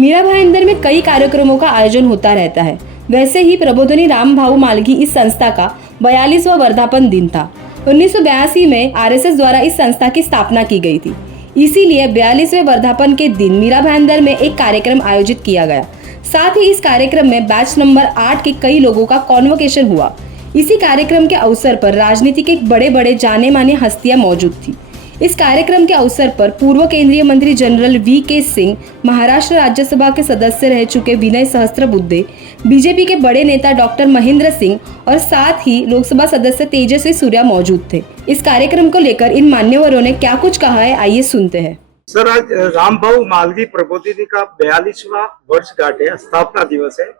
मीरा भाईंदर में कई कार्यक्रमों का आयोजन होता रहता है। वैसे ही प्रबोधिनी रामभाऊ मालगी इस संस्था का 42वां वर्धापन दिन था। 1982 में आरएसएस द्वारा इस संस्था की स्थापना की गई थी। इसीलिए 42वें वर्धापन के दिन मीरा भाईंदर में एक कार्यक्रम आयोजित किया गया। साथ ही इस कार्यक्रम में बैच नंबर 8 के कई लोगों का कॉन्वोकेशन हुआ। इसी कार्यक्रम के अवसर पर राजनीति के बड़े जाने माने हस्तियां मौजूद थी। इस कार्यक्रम के अवसर पर पूर्व केंद्रीय मंत्री जनरल वी.के. सिंह, महाराष्ट्र राज्यसभा के सदस्य रह चुके विनय सहस्त्रबुद्धे, बीजेपी के बड़े नेता डॉक्टर महेंद्र सिंह और साथ ही लोकसभा सदस्य तेजस्वी सूर्या मौजूद थे। इस कार्यक्रम को लेकर इन मान्यवरों ने क्या कुछ कहा है, आइए सुनते हैं। सर, आज रामभाऊ मालगी प्रबोधिनी का 42वां वर्षगांठ है, स्थापना दिवस है,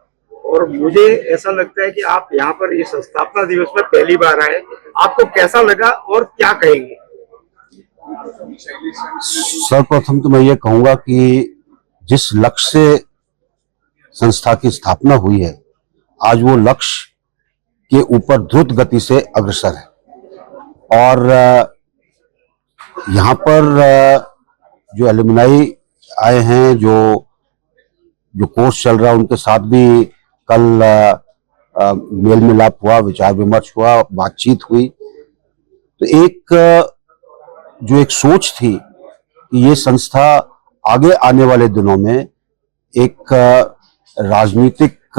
और मुझे ऐसा लगता है कि आप यहाँ पर इस स्थापना दिवस में पहली बार आए। आपको कैसा लगा और क्या कहेंगे? सर्वप्रथम तो मैं ये कहूंगा कि जिस लक्ष्य से संस्था की स्थापना हुई है, आज वो लक्ष्य के ऊपर द्रुत गति से अग्रसर है। और यहाँ पर जो एलुमनाई आए हैं, जो कोर्स चल रहा है, उनके साथ भी कल मेल मिलाप हुआ, विचार विमर्श हुआ, बातचीत हुई। तो एक सोच थी कि ये संस्था आगे आने वाले दिनों में एक राजनीतिक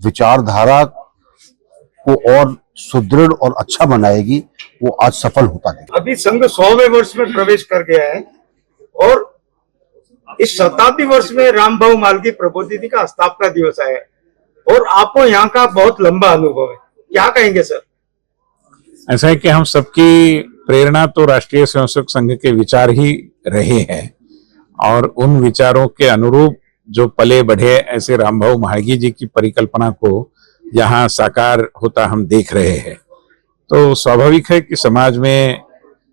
विचारधारा को और सुदृढ़ और अच्छा बनाएगी, वो आज सफल होता है। अभी संघ 100वें वर्ष में प्रवेश कर गया है और इस शताब्दी वर्ष में रामभाऊ मालगी प्रबोधिनी का स्थापना दिवस आया है और आपको यहाँ का बहुत लंबा अनुभव है, क्या कहेंगे सर? ऐसा है कि हम सबकी प्रेरणा तो राष्ट्रीय स्वयंसेवक संघ के विचार ही रहे हैं और उन विचारों के अनुरूप जो पले बढ़े, ऐसे रामभाऊ मालगी जी की परिकल्पना को यहाँ साकार होता हम देख रहे हैं। तो स्वाभाविक है कि समाज में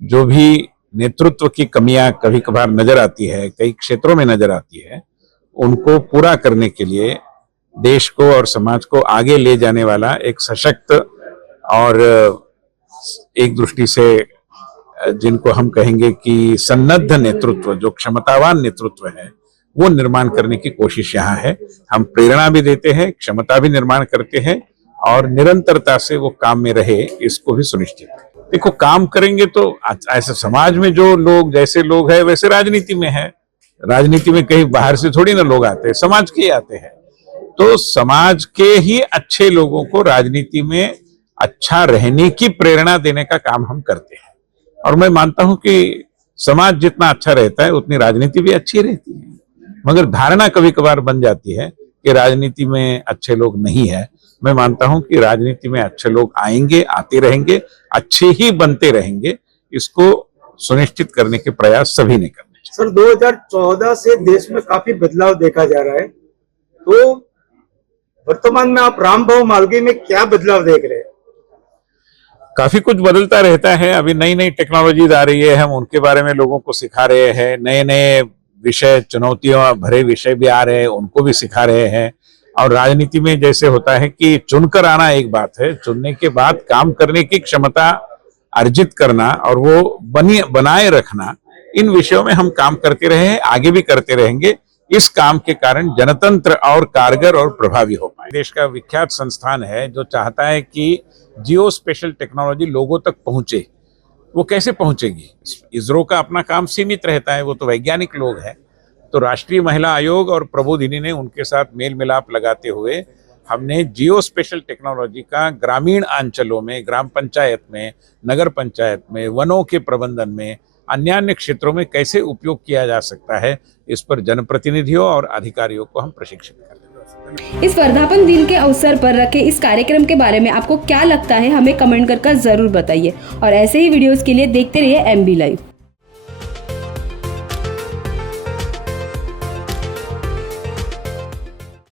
जो भी नेतृत्व की कमियां कभी कभार नजर आती है, कई क्षेत्रों में नजर आती है, उनको पूरा करने के लिए देश को और समाज को आगे ले जाने वाला एक सशक्त और एक दृष्टि से जिनको हम कहेंगे कि सन्नद्ध नेतृत्व, जो क्षमतावान नेतृत्व है, वो निर्माण करने की कोशिश यहाँ है। हम प्रेरणा भी देते हैं, क्षमता भी निर्माण करते हैं और निरंतरता से वो काम में रहे, इसको भी सुनिश्चित है। देखो, काम करेंगे तो ऐसे समाज में जो लोग, जैसे लोग हैं वैसे राजनीति में है। राजनीति में कहीं बाहर से थोड़ी ना लोग आते हैं, समाज के आते हैं। तो समाज के ही अच्छे लोगों को राजनीति में अच्छा रहने की प्रेरणा देने का काम हम करते हैं। और मैं मानता हूं कि समाज जितना अच्छा रहता है उतनी राजनीति भी अच्छी रहती है। मगर धारणा कभी कभार बन जाती है कि राजनीति में अच्छे लोग नहीं है। मैं मानता हूं कि राजनीति में अच्छे लोग आएंगे, आते रहेंगे, अच्छे ही बनते रहेंगे। इसको सुनिश्चित करने के प्रयास सभी ने करने चाहिए। सर, 2014 से देश में काफी बदलाव देखा जा रहा है, तो वर्तमान में आप रामभाऊ मालगी में क्या बदलाव देख रहे हैं? काफी कुछ बदलता रहता है। अभी नई नई टेक्नोलॉजीज आ रही है, हम उनके बारे में लोगों को सिखा रहे हैं। नए नए विषय, चुनौतियों भरे विषय भी आ रहे हैं, उनको भी सिखा रहे हैं। और राजनीति में जैसे होता है कि चुनकर आना एक बात है, चुनने के बाद काम करने की क्षमता अर्जित करना और वो बनाए रखना, इन विषयों में हम काम करते रहे हैं, आगे भी करते रहेंगे। इस काम के कारण जनतंत्र और कारगर और प्रभावी हो पाए। देश का विख्यात संस्थान है जो चाहता है कि जियो स्पेशल टेक्नोलॉजी लोगों तक पहुंचे। वो कैसे पहुंचेगी? इसरो का अपना काम सीमित रहता है, वो तो वैज्ञानिक लोग हैं। तो राष्ट्रीय महिला आयोग और प्रबोधिनी ने उनके साथ मेल मिलाप लगाते हुए हमने जियो स्पेशल टेक्नोलॉजी का ग्रामीण अंचलों में, ग्राम पंचायत में, नगर पंचायत में, वनों के प्रबंधन में, अन्य क्षेत्रों में कैसे उपयोग किया जा सकता है, इस पर जनप्रतिनिधियों और अधिकारियों को हम प्रशिक्षित करते हैं। इस वर्धापन दिन के अवसर पर रखे इस कार्यक्रम के बारे में आपको क्या लगता है, हमें कमेंट कर जरूर बताइए और ऐसे ही वीडियोस के लिए देखते रहिए MB लाइव।